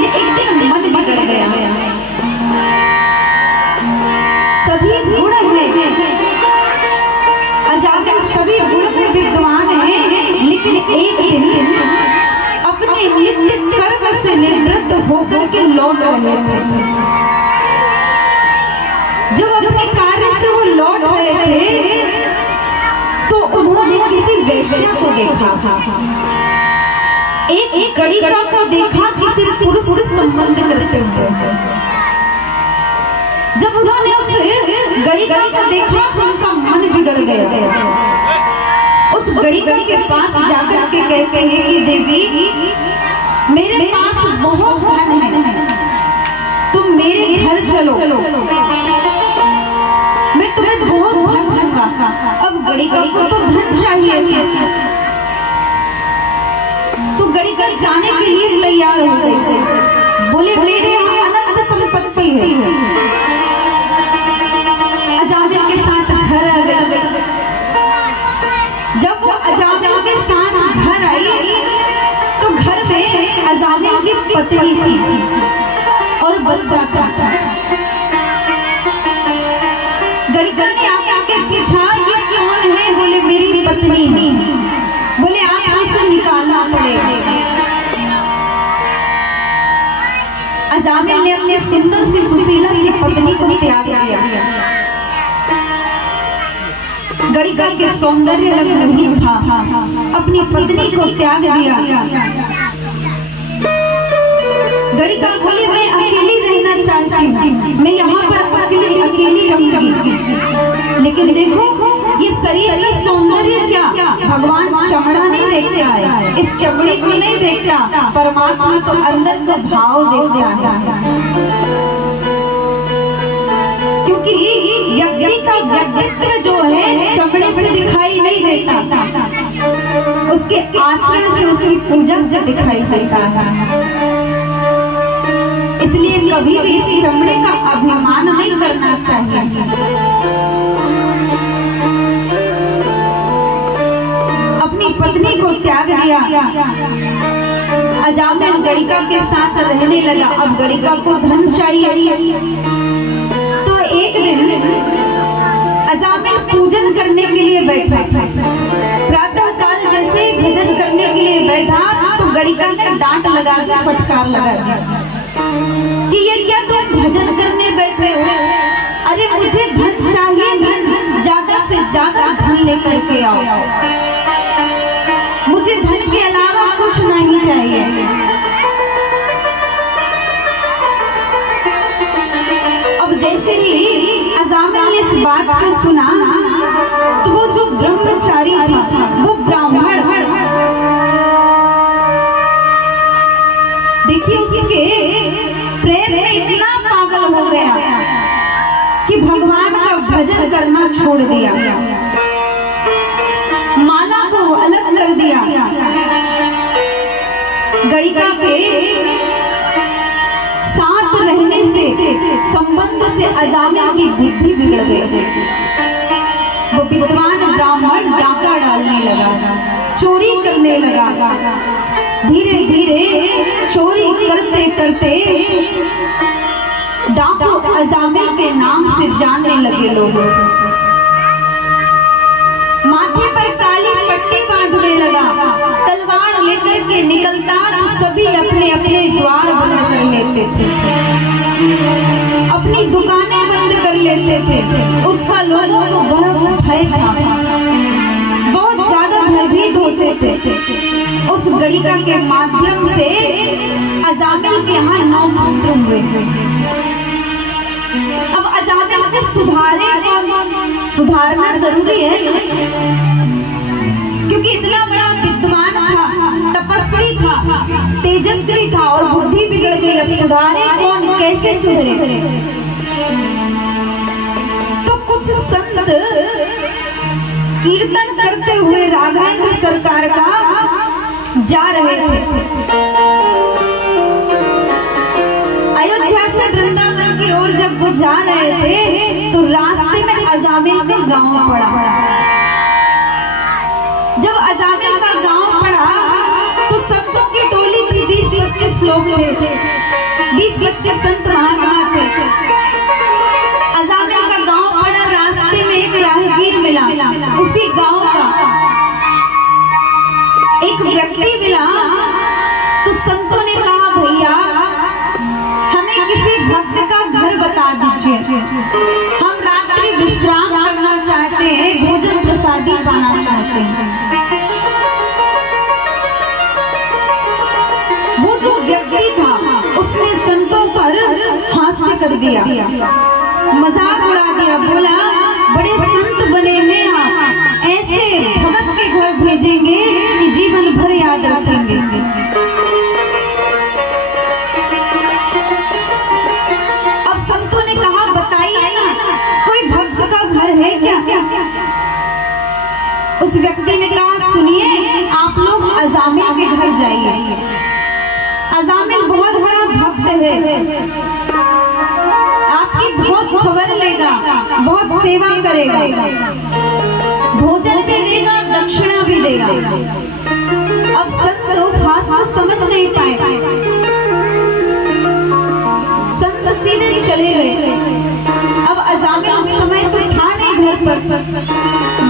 लेकिन एक दिन मन बिगड़ गया। सभी गुण हैं, अजामिल सभी गुण में विद्वान हैं, लेकिन एक दिन अपने नित्य कर्म से निवृत्त होकर के लौट रहे थे। जब अपने कार्य से वो लौट रहे थे तो उन्होंने किसी वैश्या को देखा, एक गणिका को देखा किसी पुरुष से संबंध करते हुए। जब उन्होंने उस गणिका को देखा तो उनका मन बिगड़ गया। उस गणिका के पास जाकर के कहते हैं कि देवी, मेरे पास बहुत धन है, तुम मेरे घर चलो, मैं तुम्हें बहुत धन दूंगा। अब गणिका को तो धन चाहिए, तो गणिका जाने के लिए तैयार हो गई। बोले मेरे यहाँ अनंत संपत्ति है। अजामिल के साथ घर आ गए। जब वो अजामिल के साथ घर आई तो घर में अजामिल की पत्नी थी और बच्चा था। गणिका ने आके पूछा ये कौन है? बोले मेरी पत्नी है। बोले आप इसे निकालना पड़ेगा। अजामिल ने अपने सुंदर सी सुशीला सी पत्नी को त्याग दिया। गणिका के सौंदर्य में मोहित था, अपनी पत्नी को त्याग दिया। गणिका बोली मैं अकेली रहना चाहती हूँ, मैं यहाँ पर अकेली रहूंगी। लेकिन देखो ये शरीर का सौंदर्य क्या, भगवान चमड़ा नहीं देखते आए, इस चमड़े को नहीं देखता, परमात्मा तो अंदर का भाव देखते आया। क्योंकि व्यक्ति का व्यक्तित्व जो है चमड़े से दिखाई नहीं देता, उसके आचरण से, उसकी पूजा से दिखाई देता है। इसलिए कभी भी इस चमड़े का अभिमान नहीं करना चाहिए। अपनी पत्नी को त्याग दिया। अजामिल गणिका के साथ रहने लगा। अब गणिका को धन चाहिए, तो एक दिन अजामिल पूजन करने के लिए बैठा। प्रातः काल जैसे भजन करने के लिए बैठा तो गणिका ने डांट लगा दिया, फटकार लगा दिया कि ये क्या तुम भजन करने बैठे हो? अरे मुझे धन चाहिए, धन ज्यादा से ज्यादा धन लेकर के आओ, मुझे धन के अलावा कुछ नहीं चाहिए। अब जैसे ही अजामिल ने इस बात को सुना तो वो जो ब्रह्मचारी था, वो ब्राह्मण, देखिए उसके प्रेम में इतना पागल हो गया कि भगवान का भजन करना छोड़ दिया, माला को अलग कर दिया। गणिका के साथ रहने से, संबंध से अजामिल की बुद्धि बिगड़ गई। वो विद्वान ब्राह्मण डाका डालने लगा, चोरी करने लगा। धीरे धीरे चोरी करते करते डाकू अजामिल के नाम से जानने लगे लोग। माथे पर काली पट्टी बांधने लगा, तलवार लेकर के निकलता तो सभी अपने अपने द्वार बंद कर लेते थे, अपनी दुकानें बंद कर लेते थे। उसका लोगों को बहुत भय था, बहुत ज्यादा भयभीत होते थे। उस गणिका के माध्यम से अजामिल के यहाँ 9 पुत्र हुए। अब अजामिल को सुधारना जरूरी है, क्योंकि इतना बड़ा विद्वान था, तपस्वी था, तेजस्वी था और बुद्धि बिगड़ गई। अब सुधारे कौन, कैसे सुधरे? तो कुछ संत कीर्तन करते हुए राघवेंद्र सरकार का जा रहे थे। अयोध्या से वृंदावन की ओर जब वो जा रहे थे तो रास्ते में अजामिल का गांव पड़ा। जब अजामिल का गांव पड़ा तो संतों की टोली थी, 20-25 लोग थे। 20 बच्चे संत महात्मा थे। अजामिल का गांव पड़ा, रास्ते में एक राहगीर मिला, उसी गांव का एक व्यक्ति मिला। तो संतों ने कहा भैया हमें किसी भक्त का घर बता दीजिए, हम रात्रि विश्राम करना चाहते हैं, भोजन प्रसादी पाना चाहते हैं। वो जो व्यक्ति था उसने संतों पर हास्य कर दिया, मजाक उड़ा दिया, बोला बड़े संत बने हैं आप, ऐसे भगत के घर भेजेंगे कि जीवन भर याद रखेंगे। अब संतों ने कहा बताइए ना कोई भक्त का घर है क्या? उस व्यक्ति ने कहा सुनिए आप लोग अजामिल के घर जाइए, अजामिल बहुत बड़ा भक्त है, आपकी बहुत खबर लेगा, बहुत सेवा करेगा, भोजन भी देगा, दक्षिणा भी देगा। अब संत लोग भाषा समझ नहीं पाए, संत सीधे चले गए। अब अजामिल उस समय तो था नहीं घर पर,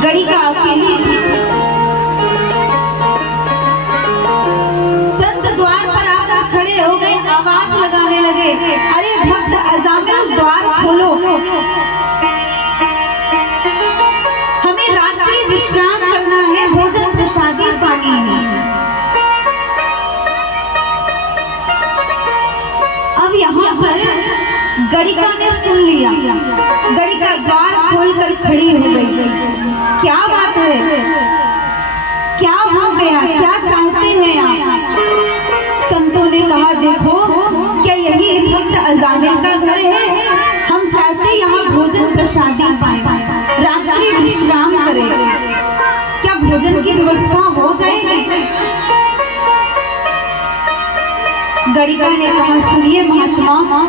गड़िका अकेली थी। संत द्वार पर आकर खड़े हो गए, आवाज लगाने लगे, अरे भक्त अजामिल द्वार खोलो, हमें रात्रि विश्राम करना है, भोजन प्रसादी पानी है। अब यहाँ पर गड़िका ने सुन लिया, गड़िका द्वार खोलकर खड़ी हो गई। क्या बात है, क्या हो गया, क्या चाहते हैं आप? संतों ने कहा देखो क्या यही भक्त अजामिल का घर है? हम चाहते यहाँ भोजन प्रसादी पाए, रात्रि विश्राम करें, क्या भोजन की व्यवस्था हो जाएगी? गड़िका ने कहा सुनिए महात्मा,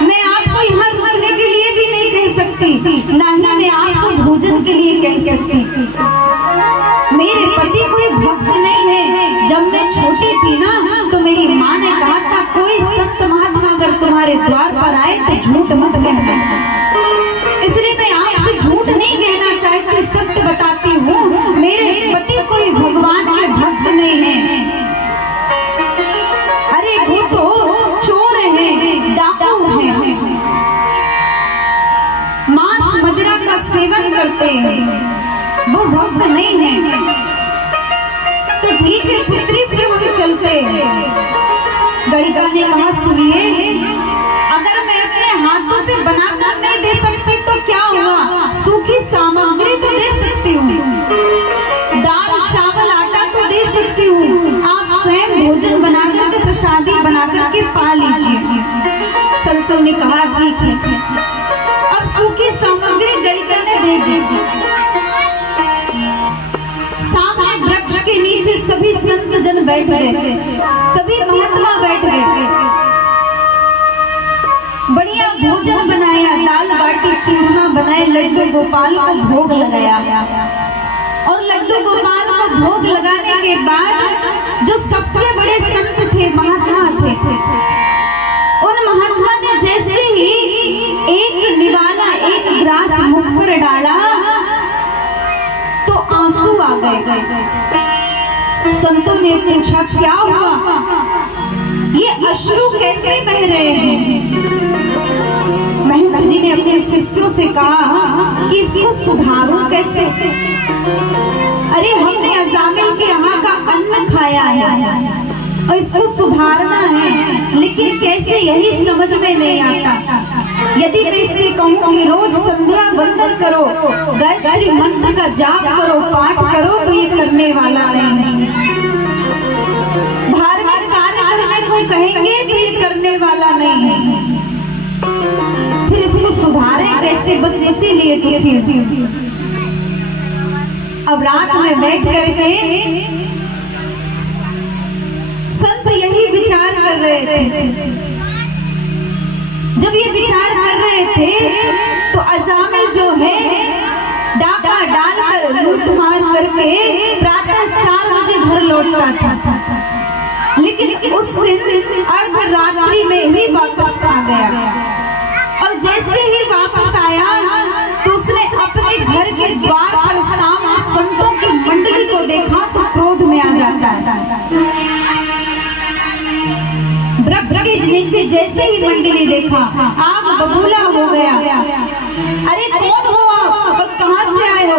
मैं आपको यहाँ रुकने के लिए भी नहीं कह सकती, ना ही मैं आपको भोजन के लिए कह सकती। मेरे पति कोई भक्त नहीं है, जब मैं छोटी थी ना तो मेरी माँ ने कहा था कोई संत महात्मा अगर तुम्हारे द्वार पर आए तो झूठ मत कहना, इसलिए मैं आपसे झूठ नहीं कहना चाहती, सत्य बताती हूँ, मेरे पति कोई भगवान के भक्त नहीं है। अरे वो तो चोर हैं, डाकू हैं, मांस मदिरा का सेवन करते हैं, वो भक्त नहीं है। तो ठीक है पुत्री भी हम चलते हैं। गड़िका ने कहा सुनिए अगर मैं अपने हाथों से बनाकर नहीं दे सकती तो क्या हुआ, सूखी सामग्री तो दे सकती हूँ, दाल चावल आटा तो दे सकती हूँ, आप स्वयं भोजन बनाकर के प्रसादी बनाकर के पा लीजिए। संतों ने कहा ठीक है। अब सूखी सामग्री गड़िका ने दे दी। सामने वृक्ष के नीचे सभी संत जन बैठ गए, सभी महात्मा बैठ गए, बढ़िया भोजन बनाया, दाल बाटी चूरमा बनाए, लड्डू गोपाल को भोग लगाया। और लड्डू गोपाल को भोग लगाने के बाद जो सबसे बड़े संत थे, महात्मा थे, उन महात्मा ने जैसे ही एक निवाला, एक ग्रास मुख पर डाला तो आंसू आ गए। संतों ने पूछा क्या हुआ, ये अश्रु कैसे बह रहे हैं? महंत जी ने अपने शिष्यों से कहा कि इसको सुधारो कैसे? अरे हमने अजामिल के यहाँ का अन्न खाया है और इसको सुधारना है, लेकिन कैसे यही समझ में नहीं आता। यदि मैं इससे कहूँ कि रोज संध्या वंदन करो, गायत्री मंत्र का जाप करो, पाठ करो, तो ये करने वाला नहीं। धार्मिक कार्य करने को कहेंगे तो ये करने वाला नहीं। फिर इसको सुधारे कैसे? बस इसीलिए दुखी हूँ। अब रात में बैठ करके संत यही विचार कर रहे थे। जब ये विचार कर रहे थे तो अजामिल जो है डाका डालकर लूट मार करके प्रातः 4 बजे घर लौटता था, लेकिन उस दिन अर्धरात्रि में गया और जैसे ही वापस आया तो उसने अपने घर के द्वार पर सामने संतों की मंडली को देखा तो क्रोध में आ जाता है। वृक्ष के नीचे जैसे ही मंडली देखा आग बबूला हो गया। अरे कौन हो आप और कहां से आए हो?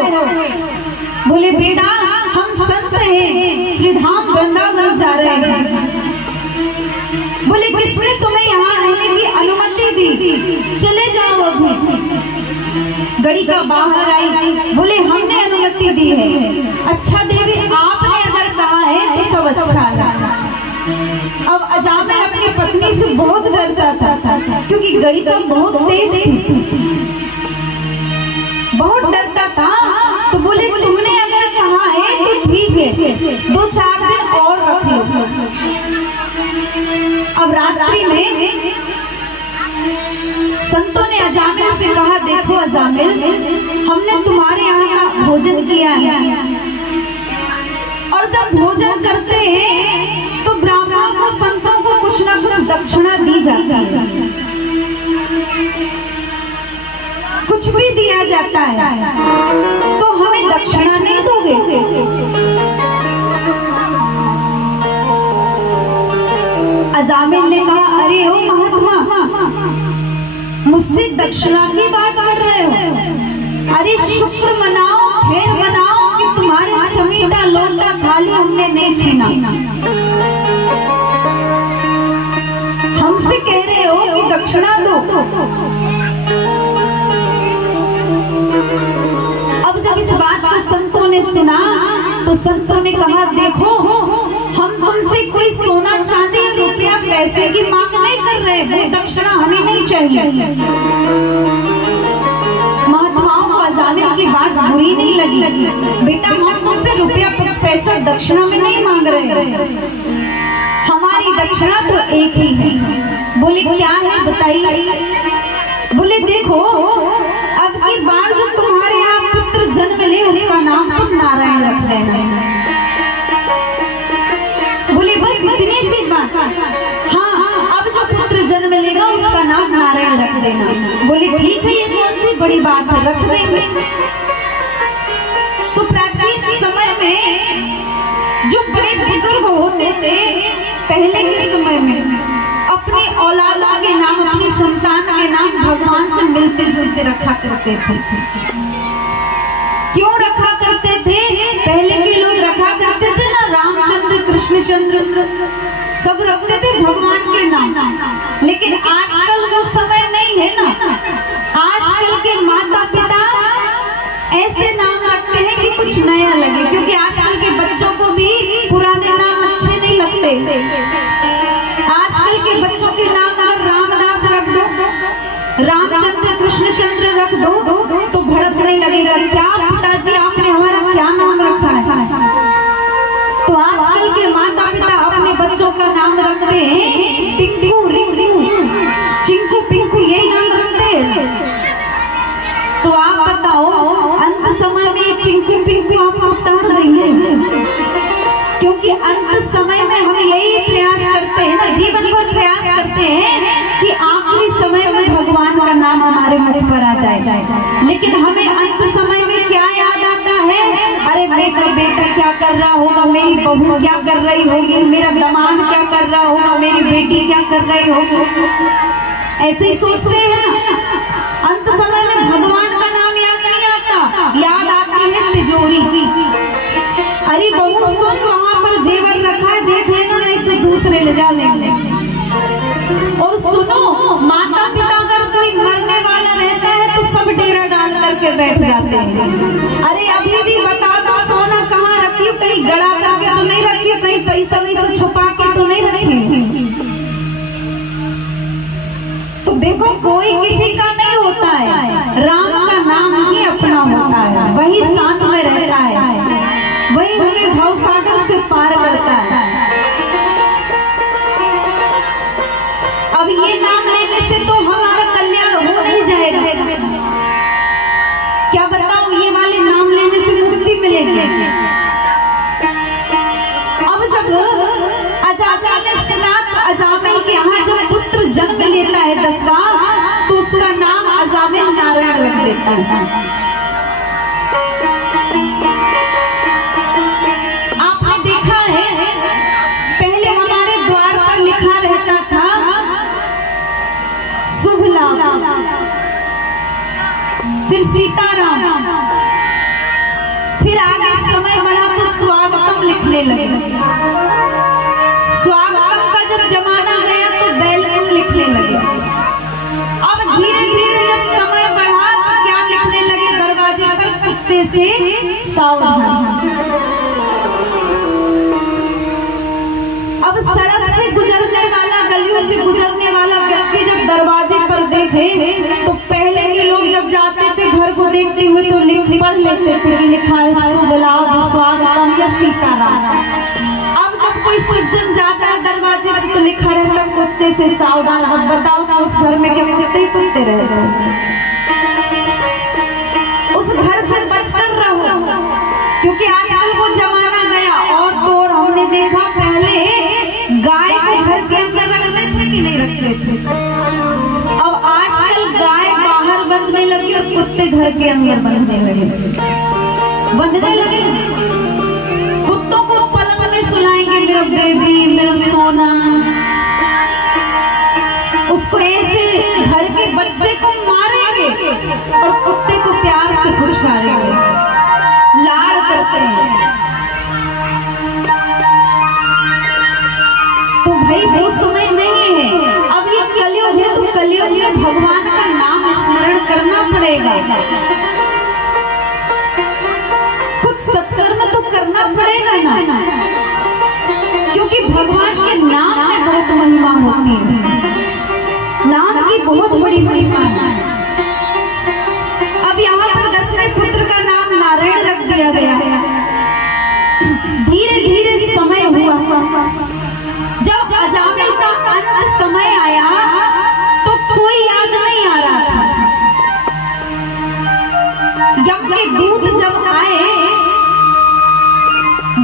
बोले बेटा हम संत हैं, श्री धाम वृंदावन जा रहे हैं। बोले किसने तुम्हें यहाँ रहने की अनुमति दी? चले जाओ अभी। गड़िका बाहर आई, बोले हमने अनुमति दी है। अच्छा देवी आपने अगर कहा है तो सब अच्छा है। अब अजामिल अपनी पत्नी से बहुत डरता था क्योंकि गड़िका बहुत तेज थी, बहुत डरता था। तो बोले तुमने अगर कहा है तो ठीक है, 2-4 दिन और रख लो। अब रात्रि में संतों ने अजामिल से कहा देखो अजामिल, हमने तुम्हारे यहाँ का भोजन किया है और जब भोजन करते हैं तो ब्राह्मणों को संतों को कुछ ना कुछ दक्षिणा दी जाती है, कुछ भी दिया जाता है, तो हमें दक्षिणा नहीं दोगे? अजामिल ने कहा अरे ओ महात्मा, मुझसे दक्षिणा की बात कर रहे हो? अरे शुक्र मनाओ, खैर मनाओ कि तुम्हारे चमेटा लोटा थाली हमने नहीं छीना। हमसे कह रहे हो कि दक्षिणा दो। अब जब इस बात को संतों ने सुना तो संतों ने कहा देखो हम तुमसे कोई सोना चांदी रुपया पैसे की मांग नहीं कर रहे, वो दक्षिणा हमें नहीं चाहिए। महात्माओं को अजामिल की बात बुरी नहीं लगी। बेटा हम तुमसे रुपया पैसा दक्षिणा में नहीं मांग रहे, हमारी दक्षिणा तो एक ही है। बोले क्या है बताइए? बोले देखो अब की बार जो तुम्हारे यहाँ पुत्र जन्म ले उसका नाम तुम नारायण रख देना। बोले बस इतनी सी बात? हाँ अब जो पुत्र जन्म लेगा उसका नाम नारायण रख देना। बोले ठीक है, ये कौन सी बड़ी बात है, रख देंगे। तो प्राचीन समय में जो बड़े बुजुर्ग होते थे पहले के समय में अपने औलादों के नाम, अपनी संतान के नाम भगवान से मिलते जुलते रखा करते थे। क्यों रखा करते थे? पहले के लोग रखा करते थे ना, रामचंद्र कृष्णचंद्र सब रखते थे भगवान के नाम। लेकिन आजकल वो समय नहीं है ना, आजकल के माता पिता ऐसे नाम रखते हैं कि कुछ नया लगे, क्योंकि आजकल के बच्चों को भी पुराने नाम अच्छे नहीं लगते। आजकल के बच्चों के नाम अगर रामदास रख दो, रामचंद्र कृष्णचंद्र रख दो तो भड़कने लगेगा, क्या पिताजी आपने हमारा क्या नाम रखा है? तो आजकल के माता पिता अपने बच्चों का नाम रखते हैं टिंकू, रिंकू, चिंकू, पिंकू, यही नाम रखते हैं। तो आप बताओ अंत समय में चिंकू पिंकू आप उतार देंगे? क्योंकि अंत समय में हम यही प्रयास करते हैं ना, जीवन भर प्रयास करते हैं कि आखिरी समय में भगवान का नाम हमारे मुंह पर आ जाए। लेकिन हमें अंत समय में क्या याद आता है? अरे बेटा बेटा क्या कर रहा होगा, मेरी बहू क्या कर रही होगी, मेरा दामाद क्या कर रहा होगा, मेरी बेटी क्या कर रही होगी, ऐसे ही सोचते हैं ना। अंत समय में भगवान का नाम याद नहीं आता, याद आती है तिजोरी। अरे बहू सुन, वहाँ पर जेवर रखा है, देख लेना, नहीं तो दूसरे ले जा लेंगे। और सुनो, माता पिता अगर कोई मरने वाला रहता है तो सब डेरा डाल करके बैठ जाते हैं। अरे अभी भी बता दो सोना कहाँ रखी हो, कहीं गड़ा करके तो नहीं रखी हो, कहीं पैसा वैसा छुपा के तो नहीं रखी। तो देखो कोई किसी का नहीं होता है, राम का नाम ही अपना होता है, वही साथ में रहता है, वही हमें भवसागर से पार करता है। अब ये नाम लेने से तो हमारा कल्याण हो नहीं जाएगा, क्या बताओ, ये वाले नाम लेने से मुक्ति मिलेगी। अब जब अजामिल के यहाँ जब पुत्र जन्म लेता है 10 लेते हैं। आपने देखा है पहले हमारे द्वार पर लिखा रहता था शुभ लाभ, फिर सीताराम, फिर आगे समय बढ़ा तो स्वागतम लिखने लगे। स्वागतम का जब जमाना गया तो वेलकम लिखने लगे। अब धीरे धीरे जब समय बढ़ा तो क्या लिखने लगे? दरवाजे पर कुत्ते से सावधान। अब सड़क से गुजरने वाला, गलियों से गुजरने वाला व्यक्ति जब दरवाजे पर देखे तो पहले के लोग जब जाते थे घर को देखते हुए तो पढ़ लेते थे कि लिखा है शुभ लाभ, स्वागतम या सीताराम। अब जब कोई सज्जन जाता है दरवाजे से तो लिखा रहता कुत्ते से सावधान। अब बताओ कि उस घर में क्या कुत्ते ही कुत्ते रहते हैं? उस घर से बचकर रहो, क्योंकि आजकल वो जमाना गया। और तो और हमने देखा पहले गाय को घर के अंदर रखते थे कि नहीं रखते थे। अब आजकल गाय बाहर बंधने लगी और कुत्ते घर के अंदर बंधने लगे। कुत्तों को पलंग में सुलाएंगे मेरा बेबी, मेरा सोना। उसको ऐसे घर के बच्चे को मारेंगे और कुत्ते को प्यार से फुसकारेंगे, लाड़ करते हैं। तो भाई वो समय नहीं है, अब ये कलयुग है। तो कलयुग में भगवान का नाम स्मरण करना पड़ेगा, कुछ सत्कर्म तो करना पड़ेगा ना, क्योंकि भगवान के नाम में बहुत महिमा होती है। नाम की बहुत बड़ी महिमा है। अब यहाँ पर 10वें पुत्र का नाम नारायण रख दिया गया। धीरे धीरे समय हुआ, जब अजामिल का अंत समय आया तो कोई याद नहीं आ रहा था। यम के दूत जब आए,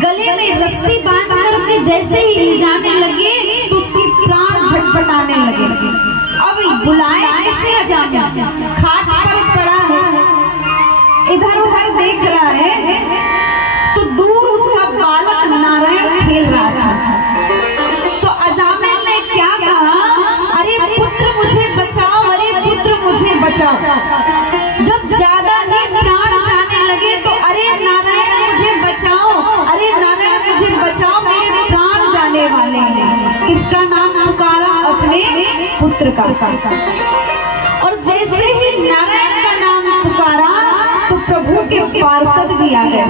गले में रस्सी बांध करके जैसे ही ले जाने लगे तो उसके प्राण झटपटाने लगे। अब बुलाए कैसे अजामिल? खाट पर पड़ा है, इधर उधर देख रहा है तो दूर उसका बालक नारायण खेल रहा था। तो अजामिल ने क्या कहा? अरे पुत्र मुझे बचाओ, अरे पुत्र मुझे बचाओ। जब ज्यादा ही प्राण जाने लगे तो अरे नारायण मुझे बचाओ, अरे नारायण मुझे बचाओ, मेरे प्राण जाने वाले हैं। किसका नाम पुकारा? अपने पुत्र का। और जैसे ही नारायण का नाम पुकारा तो प्रभु के पार्षद भी आ गए।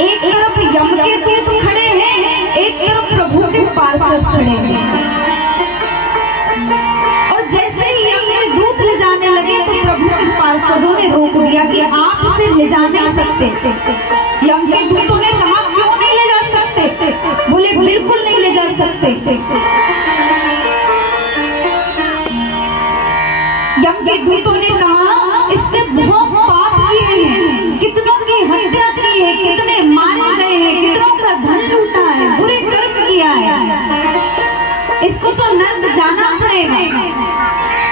एक तरफ यम के दूत खड़े हैं, एक तरफ प्रभु के पार्षद खड़े हैं। और जैसे ही यम के दूत ले जाने लगे तो प्रभु के पार्षदों ने रोक दिया कि आप इसे ले जा नहीं सकते। यम के दूतों ने कहा क्यों नहीं ले जा सकते? बोले बिल्कुल नहीं ले जा सकते। यम के दूतों ने कहा इसने बहुत पाप किए हैं, कितनों की हत्या की है, कितने मारे गए हैं, कितनों का धन लूटा है, बुरे कर्म किया है, इसको तो नर्क जाना पड़ेगा।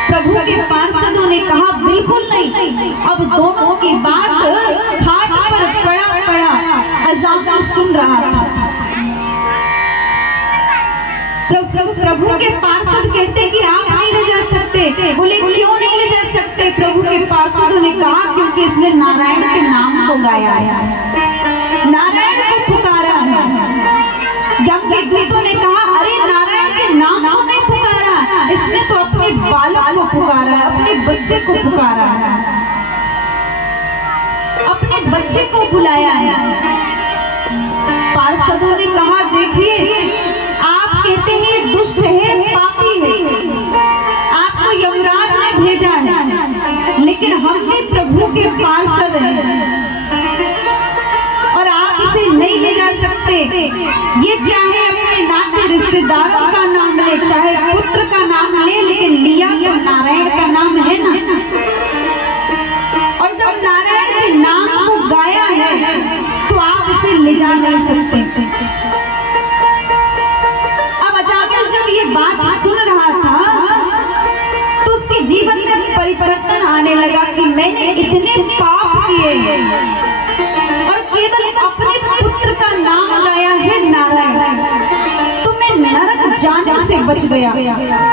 प्रभु के पार्षदों ने कहा बिल्कुल नहीं। अब दोनों की बात खाट पर पड़ा पड़ा अजामिल सुन रहा था। प्रभु के पार्षद कहते कि आप नहीं ले जा सकते। बोले क्यों नहीं ले जा सकते? प्रभु के पार्षदों ने कहा क्योंकि इसने नारायण के नाम को गाया है, नारायण को पुकारा है। यम के दूतों ने कहा अरे नारायण के नाम को नहीं पुकारा, इसने तो अपने बालक को पुकारा, अपने बच्चे को पुकारा, अपने बच्चे को बुलाया है। पार्षदों ने कहा देखिए आप कहते हैं दुष्ट है, पापी है, आपको यमराज ने भेजा है, लेकिन हम भी प्रभु के पार्षद हैं और आप इसे नहीं ले जा सकते। ये चाहे अपने नाते रिश्तेदारों का नाम ले, चाहे पुत्र का नाम ले, लेकिन लिया तो नारायण का नाम है ना। और जब नारायण के नाम को गाया है तो आप इसे ले जा नहीं सकते। ये बात सुन रहा था तो उसके जीवन में परिवर्तन आने लगा कि मैं मैंने इतने पाप किए और केवल अपने पुत्र का नाम गाया है नारायण, तो मैं नरक जाने से बच गया,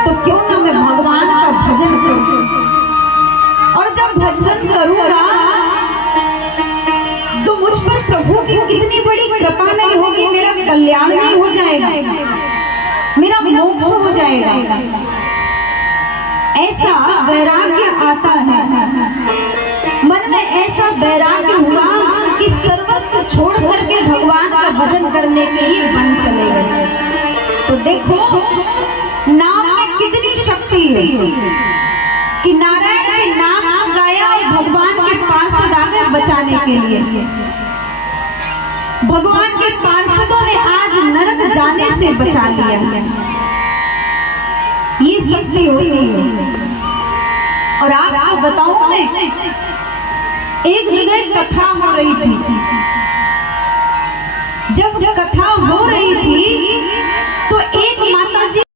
तो क्यों ना मैं भगवान का भजन करूं। और जब भजन करूंगा तो मुझ पर प्रभु की कितनी बड़ी कृपा नहीं होगी, मेरा कल्याण नहीं हो जाएगा, मेरा मोक्ष हो जाएगा। ऐसा वैराग्य आता है मन में, ऐसा वैराग्य हुआ कि सर्वस्व छोड़ करके भगवान का भजन करने के लिए बन चले गए। तो देखो नाम में कितनी शक्ति है कि नारायण के नाम गाया और भगवान के पार्षद आ गए बचाने के लिए। भगवान के पार्षदों ने आज नरक जाने से बचा लिया। ये शक्ति होती है। और आपको बताऊं मैं, एक जगह कथा हो रही थी। जब कथा हो रही